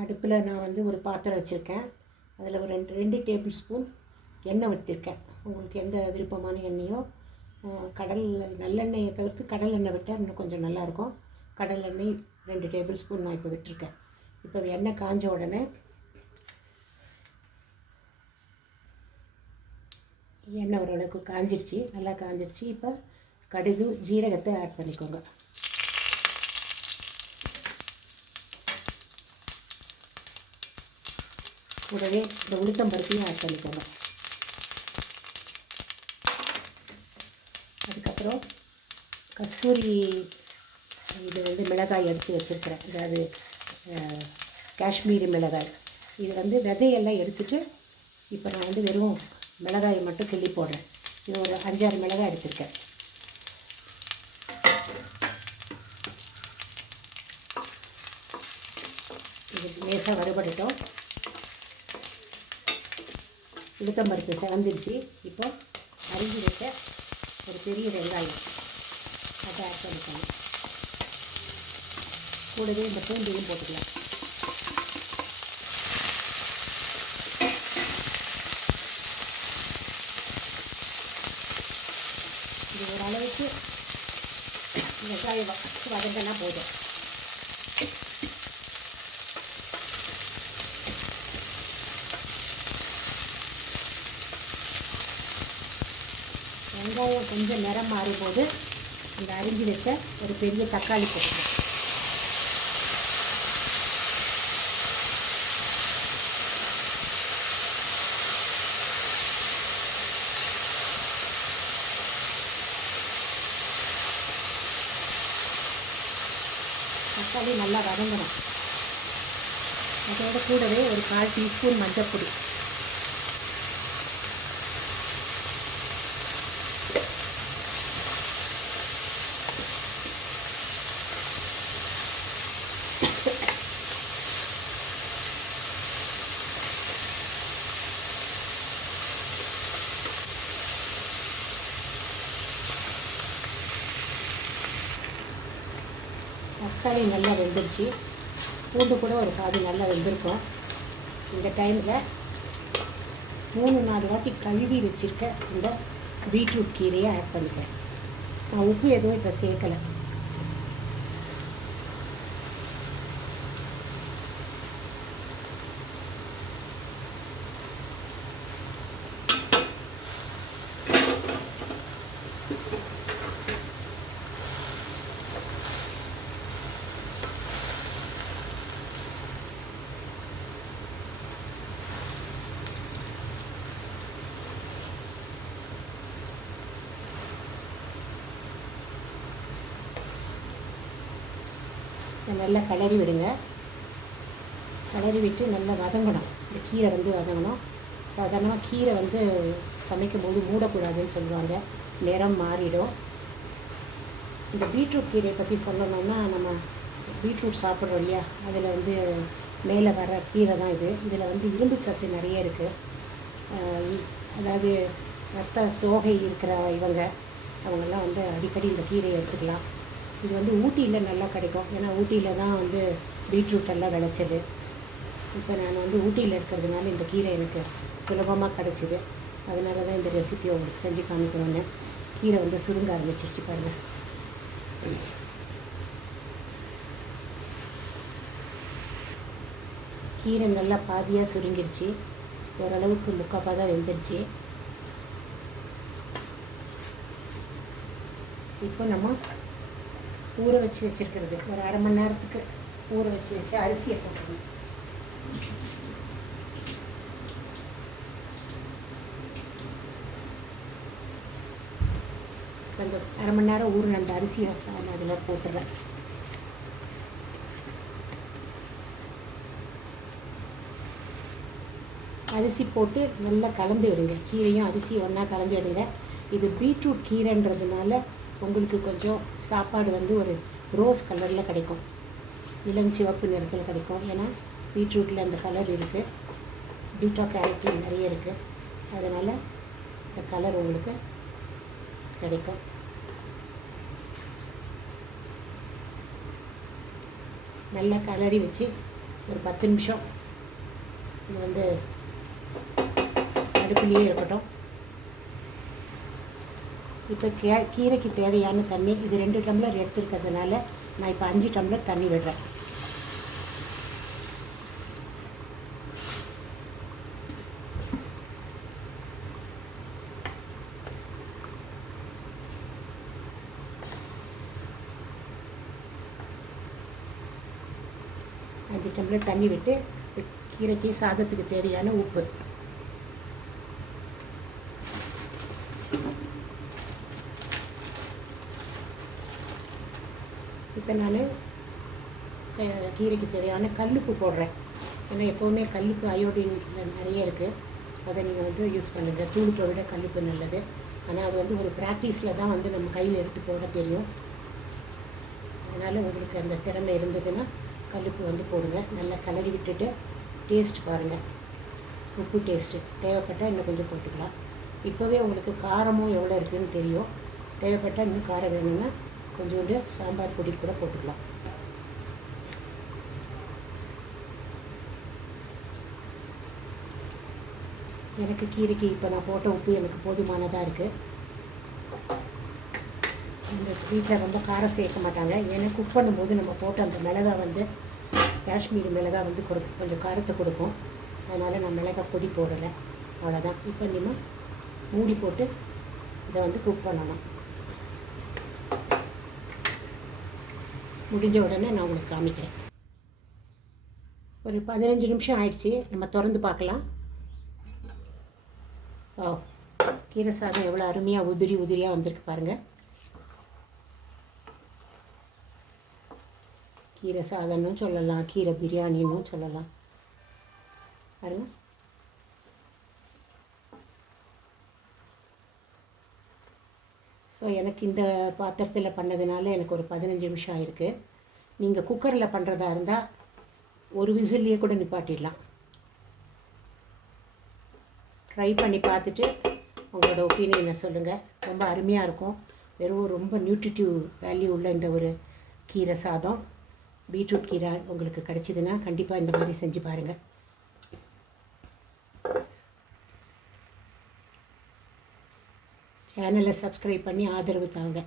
அடுப்பில் நான் வந்து ஒரு பாத்திரம் வச்சுருக்கேன். அதில் ஒரு 2 டேபிள் ஸ்பூன் எண்ணெய் ஊற்றிருக்கேன். உங்களுக்கு எந்த விருப்பமான எண்ணெயோ, நல்லெண்ணெயை தவிர்த்து கடல் எண்ணெய் விட்டால் இன்னும் கொஞ்சம் நல்லாயிருக்கும். கடல் எண்ணெய் 2 டேபிள் ஸ்பூன் நான் இப்போ விட்டுருக்கேன். இப்போ எண்ணெய் காஞ்ச உடனே எண்ணெய் ஓரளவுக்கு காஞ்சிடுச்சு, நல்லா காஞ்சிடுச்சு. இப்போ கடுகு ஜீரகத்தை ஆட் பண்ணிக்கோங்க. கூடவே இந்த உளுத்தம்பருப்பையும் ஆட் பண்ணிக்கோங்க. அதுக்கப்புறம் கஸ்தூரி இது வந்து மிளகாய் எடுத்து வச்சுருக்கிறேன், அதாவது காஷ்மீரி மிளகாய். இது வந்து விதையெல்லாம் எடுத்துகிட்டு இப்போ நான் வந்து வெறும் மிளகாயை மட்டும் கிள்ளி போடுறேன். இது ஒரு 5-6 மிளகாய் எடுத்துருக்கேன். இது லேசாக வறுபடட்டும். உளுத்தம்பருப்பு செவந்துருச்சு. இப்போ அரிஞ்சு வச்ச ஒரு பெரிய வெங்காயம் அதை ஆட் பண்ணிக்கணும். கூடவே இந்த பூண்டையும் போட்டுக்கலாம். இது ஓரளவுக்கு வெங்காயம் வதங்கினா போதும். வெங்காயம் கொஞ்சம் நிறம் மாறும்போது இந்த அரிஞ்சு வச்ச ஒரு பெரிய தக்காளி போட்டுக்கலாம். தக்காளி நல்லா வதங்கணும். அதோட கூடவே ஒரு 1/4 டீஸ்பூன் மஞ்சள் பொடி, தக்காளி நல்லா வெந்துருச்சு. பூண்டு கூட ஒரு பாதி நல்லா வெந்திருக்கும். இந்த டைமில் 3-4 வாட்டி கழுவி வச்சுருக்க இந்த பீட்ரூட் கீரையை ஆட் பண்ணிக்கிறேன். நான் உப்பு எதுவும் இப்போ சேர்க்கலை. நல்லா கிளறி விடுங்க. கிளறி விட்டு நல்லா வதங்கணும். இந்த கீரை வந்து வதங்கணும். சாதாரணமாக கீரை வந்து சமைக்கும் போது மூடக்கூடாதுன்னு சொல்லுவாங்க, நிறம் மாறிடும். இந்த பீட்ரூட் கீரையை பற்றி சொல்லணும்னா, நம்ம பீட்ரூட் சாப்பிட்றோம் இல்லையா, அதில் வந்து மேலே வர கீரை தான் இது. இதில் வந்து இரும்பு சத்து நிறைய இருக்குது. அதாவது ரத்த சோகை இருக்கிற அவங்கெல்லாம் வந்து அடிக்கடி இந்த கீரையை எடுத்துக்கலாம். இது வந்து ஊட்டியில் நல்லா கிடைக்கும். ஏன்னா ஊட்டியில் தான் வந்து பீட்ரூட் எல்லாம் விளைச்சது. இப்போ நான் வந்து ஊட்டியில் இருக்கிறதுனால இந்த கீரை எனக்கு சுலபமாக கிடச்சிது. அதனால தான் இந்த ரெசிபியை உங்களுக்கு செஞ்சு காமிக்கிறோன்னு. கீரை வந்து சுருங்க ஆரம்பிச்சிருச்சு பாருங்கள். கீரை நல்லா பாதியாக சுருங்கிருச்சு. ஓரளவுக்கு முக்காப்பாக தான் வெந்துருச்சு. இப்போ நம்ம ஊற வச்சு வச்சுருக்கிறது ஒரு 1/2 மணி நேரத்துக்கு ஊற வச்சு அரிசியை போட்டுக்கணும். அந்த 1/2 மணி நேரம் ஊறின அந்த அரிசியை நான் அதில் போட்டுடுறேன். அரிசி போட்டு நல்லா கலந்து விடுங்க. கீரையும் அரிசியும் ஒன்றா கலந்து விடுங்க. இது பீட்ரூட் கீரைன்றதுனால உங்களுக்கு கொஞ்சம் சாப்பாடு வந்து ஒரு ரோஸ் கலரில் கிடைக்கும், இளம் சிவப்பு நிறத்தில் கிடைக்கும். ஏன்னா பீட்ரூட்டில் அந்த கலர் இருக்குது, பீட்டா கேரட்டின் நிறைய இருக்குது. அதனால் இந்த கலர் உங்களுக்கு கிடைக்கும். நல்லா கலரி வச்சு ஒரு 10 நிமிஷம் இது வந்து அடுப்புலேயே இருக்கட்டும். இப்போ கீரைக்கு தேவையான தண்ணி இது 2 டம்ளர் எடுத்துருக்கிறதுனால நான் இப்போ 5 டம்ளர் தண்ணி விடுறேன். அஞ்சு டம்ளர் தண்ணி விட்டு கீரைக்கு சாதத்துக்கு தேவையான உப்பு, இப்போ நான் கீரைக்கு தேவையான கல்லுப்பு போடுறேன். ஏன்னா எப்போவுமே கல்லுப்பு அயோடின் நிறைய இருக்குது, அதை நீங்கள் வந்து யூஸ் பண்ணுங்கள். தூளுப்பை விட கல்லுப்பு நல்லது. ஆனால் அது வந்து ஒரு ப்ராக்டிஸில் தான் வந்து நம்ம கையில் எடுத்து போட தெரியும். அதனால் உங்களுக்கு அந்த திறமை இருந்ததுன்னா கல்லுப்பு வந்து போடுங்க. நல்லா கலரி விட்டுட்டு டேஸ்ட் பாருங்கள், உப்பு டேஸ்ட்டு தேவைப்பட்டால் இன்னும் கொஞ்சம் போட்டுக்கலாம். இப்போவே உங்களுக்கு காரமும் எவ்வளோ இருக்குதுன்னு தெரியும். தேவைப்பட்டால் இன்னும் காரம் வேணும்னா கொஞ்சோண்டு சாம்பார் பொடி கூட போட்டுக்கலாம். எனக்கு கீரைக்கு இப்போ நான் போட்ட உப்பு எனக்கு போதுமானதாக இருக்குது. இந்த வீட்டில் ரொம்ப காரம் சேர்க்க மாட்டாங்க. ஏன்னா குக் பண்ணும்போது நம்ம போட்ட அந்த மிளகாய் வந்து காஷ்மீரி மிளகாய் வந்து கொஞ்சம் காரத்தை கொடுக்கும். அதனால் நான் மிளகாய் பொடி போடலை, அவ்வளோதான். இப்போ நம்ம மூடி போட்டு இதை வந்து குக் பண்ணணும். முடிஞ்ச உடனே நான் உங்களுக்கு காமிக்கிறேன். ஒரு 15 நிமிஷம் ஆயிடுச்சு, நம்ம திறந்து பார்க்கலாம். கீரை சாதம் எவ்வளோ அருமையாக உதிரியாக வந்திருக்கு பாருங்கள். கீரை சாதம்னு சொல்லலாம், கீரை பிரியாணின்னு சொல்லலாம் பாருங்கள். ஸோ எனக்கு இந்த பாத்திரத்தில் பண்ணதுனால எனக்கு ஒரு 15 நிமிஷம் ஆயிருக்கு. நீங்கள் குக்கரில் பண்ணுறதா இருந்தால் ஒரு விசில்லையே கூட நிப்பாட்டிடலாம். ட்ரை பண்ணி பார்த்துட்டு உங்களோட ஒப்பீனியனை சொல்லுங்கள். ரொம்ப அருமையாக இருக்கும். வெறும் ரொம்ப நியூட்ரிட்டிவ் வேல்யூ உள்ள இந்த ஒரு கீரை சாதம், பீட்ரூட் கீரை உங்களுக்கு கிடச்சிதுன்னா கண்டிப்பாக இந்த மாதிரி செஞ்சு பாருங்கள். சேனலை சப்ஸ்கிரைப் பண்ணி ஆதரவு தாங்க.